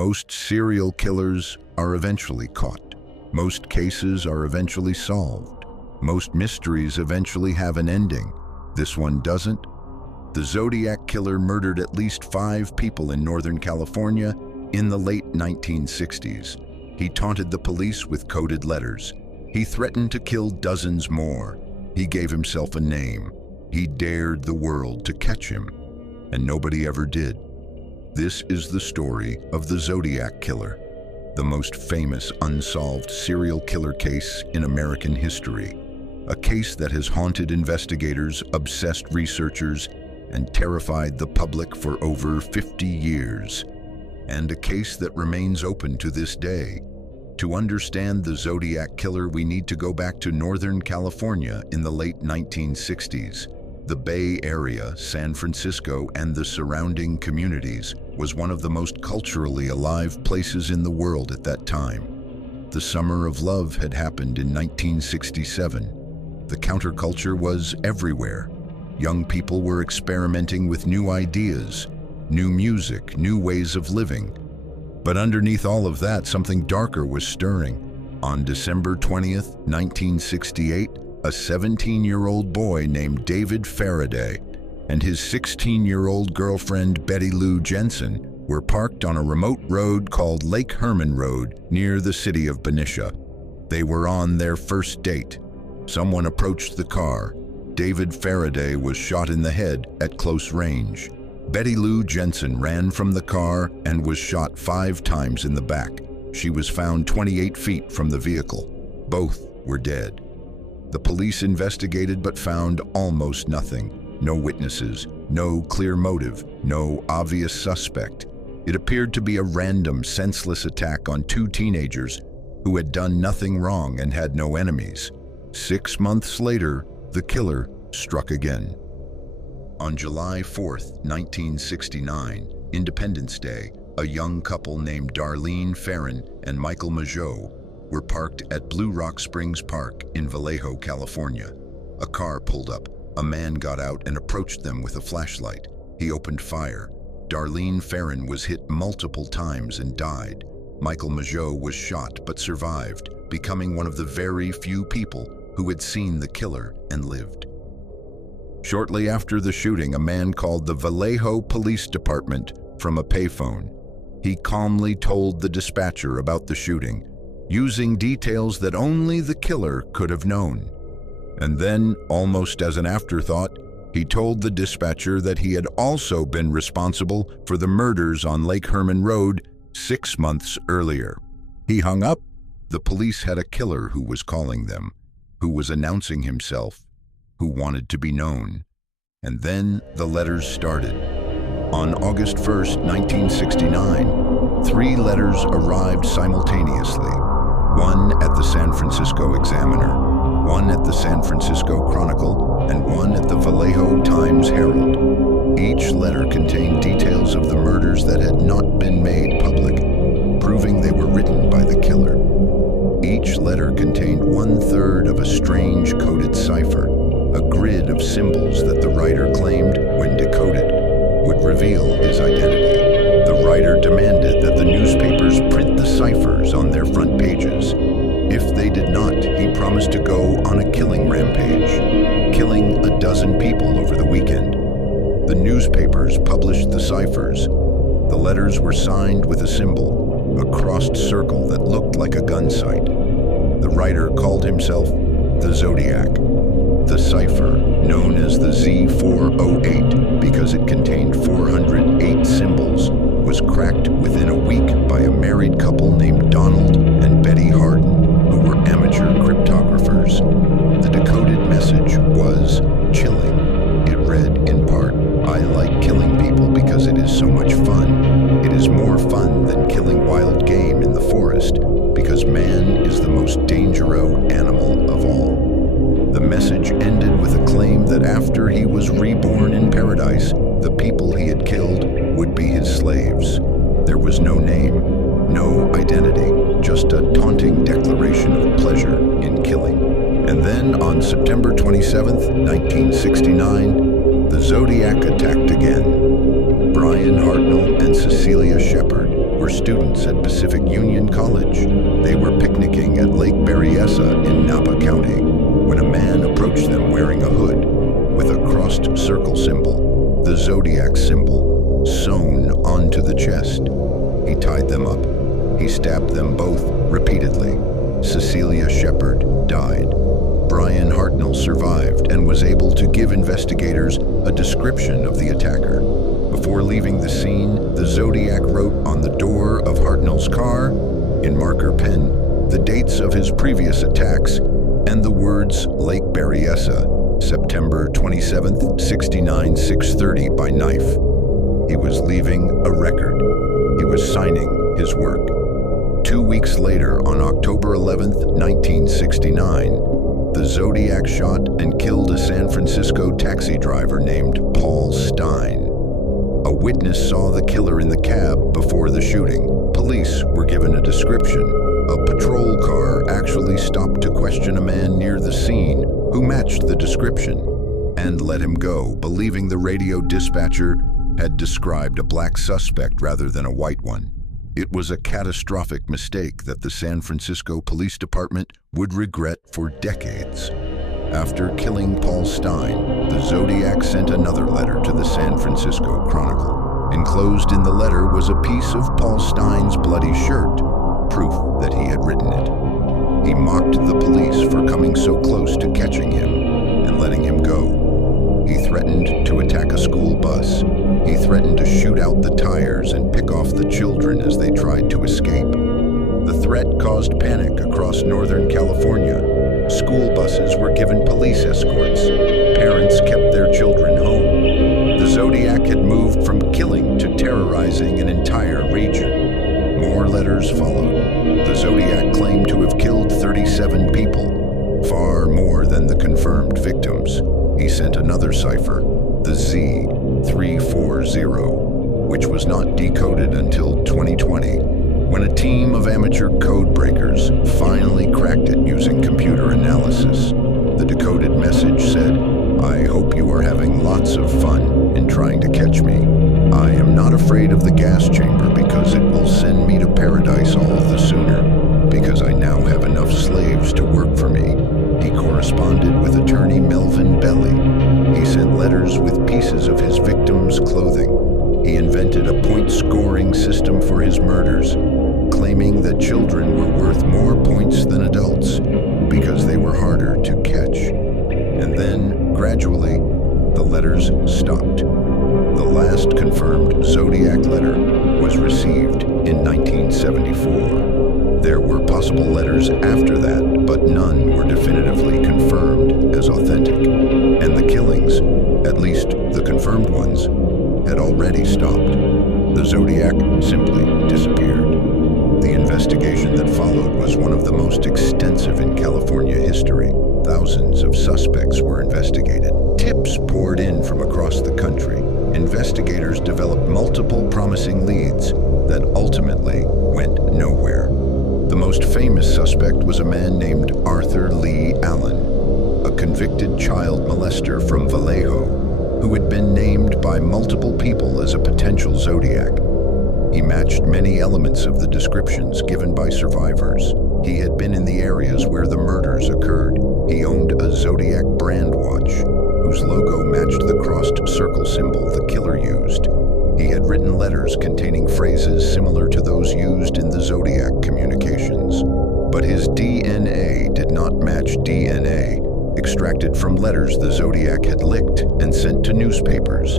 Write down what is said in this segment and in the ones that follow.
Most serial killers are eventually caught. Most cases are eventually solved. Most mysteries eventually have an ending. This one doesn't. The Zodiac Killer murdered at least 5 people in Northern California in the late 1960s. He taunted the police with coded letters. He threatened to kill dozens more. He gave himself a name. He dared the world to catch him, and nobody ever did. This is the story of the Zodiac Killer, the most famous unsolved serial killer case in American history. A case that has haunted investigators, obsessed researchers, and terrified the public for over 50 years. And a case that remains open to this day. To understand the Zodiac Killer, we need to go back to Northern California in the late 1960s. The Bay Area, San Francisco, and the surrounding communities was one of the most culturally alive places in the world at that time. The Summer of Love had happened in 1967. The counterculture was everywhere. Young people were experimenting with new ideas, new music, new ways of living. But underneath all of that, something darker was stirring. On December 20th, 1968, a 17-year-old boy named David Faraday and his 16-year-old girlfriend Betty Lou Jensen were parked on a remote road called Lake Herman Road near the city of Benicia. They were on their first date. Someone approached the car. David Faraday was shot in the head at close range. Betty Lou Jensen ran from the car and was shot 5 times in the back. She was found 28 feet from the vehicle. Both were dead. The police investigated but found almost nothing. No witnesses, no clear motive, no obvious suspect. It appeared to be a random, senseless attack on 2 teenagers who had done nothing wrong and had no enemies. 6 months later, the killer struck again. On July 4th, 1969, Independence Day, a young couple named Darlene Ferrin and Michael Mageau were parked at Blue Rock Springs Park in Vallejo, California. A car pulled up. A man got out and approached them with a flashlight. He opened fire. Darlene Ferrin was hit multiple times and died. Michael Mageau was shot but survived, becoming one of the very few people who had seen the killer and lived. Shortly after the shooting, a man called the Vallejo Police Department from a payphone. He calmly told the dispatcher about the shooting, using details that only the killer could have known. And then, almost as an afterthought, he told the dispatcher that he had also been responsible for the murders on Lake Herman Road 6 months earlier. He hung up. The police had a killer who was calling them, who was announcing himself, who wanted to be known. And then the letters started. On August 1st, 1969, 3 letters arrived simultaneously. 1 at the San Francisco Examiner, 1 at the San Francisco Chronicle, and 1 at the Vallejo Times-Herald. Each letter contained details of the murders that had not been made public, proving they were written by the killer. Each letter contained 1/3 of a strange coded cipher, a grid of symbols that the writer claimed, when decoded, would reveal his identity. The writer demanded that the newspapers print the ciphers on their front pages. If they did not, he promised to go on a killing rampage, killing 12 people over the weekend. The newspapers published the ciphers. The letters were signed with a symbol, a crossed circle that looked like a gun sight. The writer called himself the Zodiac. The cipher, known as the Z408 because it contained 408 symbols, was cracked within a week by a married couple named Donald and Betty Harden, who were amateur cryptographers. The decoded message was chilling. It read, in part, "I like killing people because it is so much fun. It is more fun than killing wild game in the forest, because man is the most dangerous animal of all." The message ended with a claim that after he was reborn in paradise, the people he had killed would be his slaves. There was no name, no identity, just a taunting declaration of pleasure in killing. And then on September 27th, 1969, the Zodiac attacked again. Brian Hartnell and Cecilia Shepard were students at Pacific Union College. They were picnicking at Lake Berryessa in Napa County when a man approached them wearing a hood with a crossed circle symbol, the Zodiac symbol, sewn onto the chest. He tied them up. He stabbed them both repeatedly. Cecilia Shepard died. Brian Hartnell survived and was able to give investigators a description of the attacker. Before leaving the scene, the Zodiac wrote on the door of Hartnell's car, in marker pen, the dates of his previous attacks and the words Lake Berryessa, September 27th, 69, 6:30 by knife. He was leaving a record. He was signing his work. 2 weeks later, on October 11th, 1969, the Zodiac shot and killed a San Francisco taxi driver named Paul Stine. A witness saw the killer in the cab before the shooting. Police were given a description. A patrol car actually stopped to question a man near the scene who matched the description and let him go, believing the radio dispatcher had described a black suspect rather than a white one. It was a catastrophic mistake that the San Francisco Police Department would regret for decades. After killing Paul Stine, the Zodiac sent another letter to the San Francisco Chronicle. Enclosed in the letter was a piece of Paul Stine's bloody shirt, proof that he had written it. He mocked the police for coming so close to catching him and letting him go. He threatened to attack a school bus. He threatened to shoot out the tires and pick off the children as they tried to escape. The threat caused panic across Northern California. School buses were given police escorts. Parents kept their children home. The Zodiac had moved from killing to terrorizing an entire region. More letters followed. The Zodiac claimed to have killed 37 people, far more than the confirmed victims. He sent another cipher, the Z340, which was not decoded until 2020, when a team of amateur code breakers finally cracked it using computer analysis. The decoded message said, "I hope you are having lots of fun in trying to catch me. I am not afraid of the gas chamber because it will send me to paradise all the sooner, because I now have enough slaves to work for me." He corresponded with attorney Melvin Belly. He sent letters with pieces of his victims' clothing. He invented a point-scoring system for his murders, claiming that children were worth more points than adults because they were harder to catch. And then, gradually, the letters stopped. The last confirmed Zodiac letter was received in 1974. There were possible letters after that, but none were definitively confirmed as authentic. And the killings, at least the confirmed ones, had already stopped. The Zodiac simply disappeared. The investigation that followed was one of the most extensive in California history. Thousands of suspects were investigated. Tips poured in from across the country. Investigators developed multiple promising leads that ultimately went nowhere. The most famous suspect was a man named Arthur Lee Allen, a convicted child molester from Vallejo, who had been named by multiple people as a potential Zodiac. He matched many elements of the descriptions given by survivors. He had been in the areas where the murders occurred. He owned a Zodiac brand watch, whose logo matched the crossed circle symbol the killer used. He had written letters containing phrases similar to those used in the Zodiac communications. But his DNA did not match DNA extracted from letters the Zodiac had licked and sent to newspapers.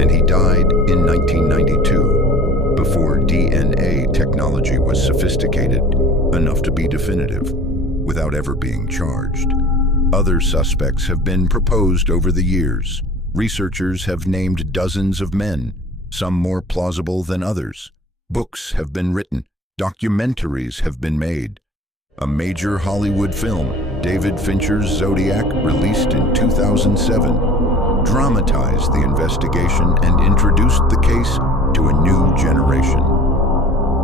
And he died in 1992, before DNA technology was sophisticated enough to be definitive, without ever being charged. Other suspects have been proposed over the years. Researchers have named dozens of men, some more plausible than others. Books have been written. Documentaries have been made. A major Hollywood film, David Fincher's Zodiac, released in 2007, dramatized the investigation and introduced the case to a new generation.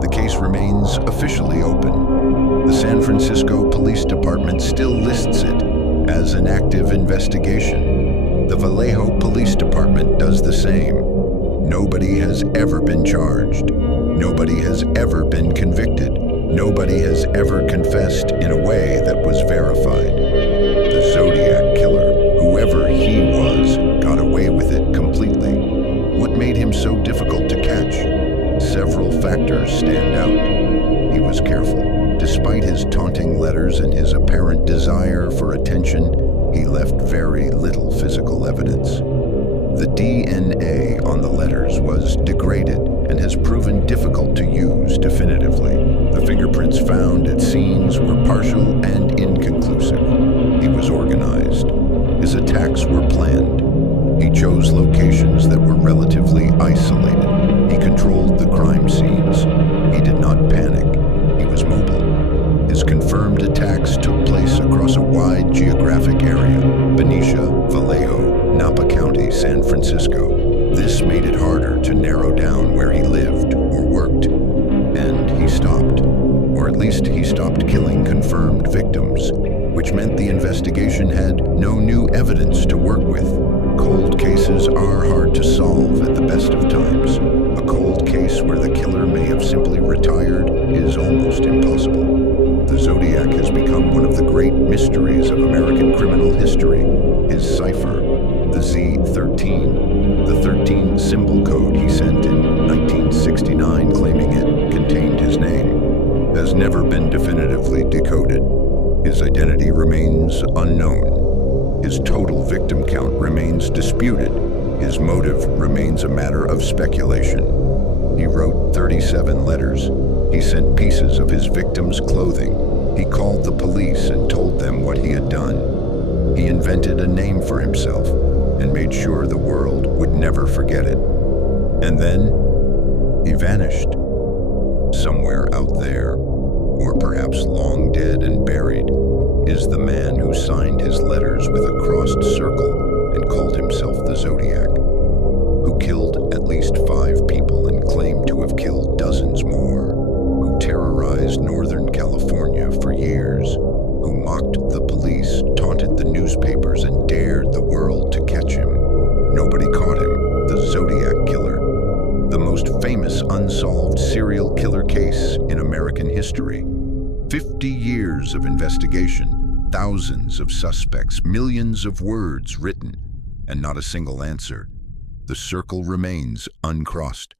The case remains officially open. The San Francisco Police Department still lists it as an active investigation. The Vallejo Police Department does the same. Nobody has ever been charged. Nobody has ever been convicted. Nobody has ever confessed in a way that was verified. The Zodiac Killer, whoever he was, got away with it completely. What made him so difficult to catch? Several factors stand out. He was careful. Despite his taunting letters and his apparent desire for attention, he left very little physical evidence. The DNA on the letters was degraded and has proven difficult to use definitively. The fingerprints found at scenes were partial and inconclusive. He was organized. His attacks were planned. He chose locations that were relatively isolated. He controlled the crime scenes. He did not panic. He was mobile. His confirmed attacks took place across a wide geographic area: Benicia, Vallejo, Napa County, San Francisco. This made it harder to narrow down where he lived or worked. And he stopped. Or at least he stopped killing confirmed victims, which meant the investigation had no new evidence to work with. Cold cases are hard to solve at the best of times. A cold case where the killer may have simply retired is almost impossible. The Zodiac has become one of the great mysteries of American criminal history. His cipher, the Z13, the 13 symbol code he sent in 1969 claiming it contained his name, has never been definitively decoded. His identity remains unknown. His total victim count remains disputed. His motive remains a matter of speculation. He wrote 37 letters. He sent pieces of his victims' clothing. He called the police and told them what he had done. He invented a name for himself and made sure the world would never forget it. And then he vanished. Somewhere out there, or perhaps long dead and buried, is the man who signed his letters with a crossed circle and called himself the Zodiac, who killed at least 5 people and claimed to have killed dozens more, who terrorized Northern California for years, who mocked the police, taunted the newspapers, and dared the world to catch him. Nobody caught him. The Zodiac Killer, the most famous unsolved serial killer case in American history. 50 years of investigation, thousands of suspects, millions of words written, and not a single answer. The circle remains uncrossed.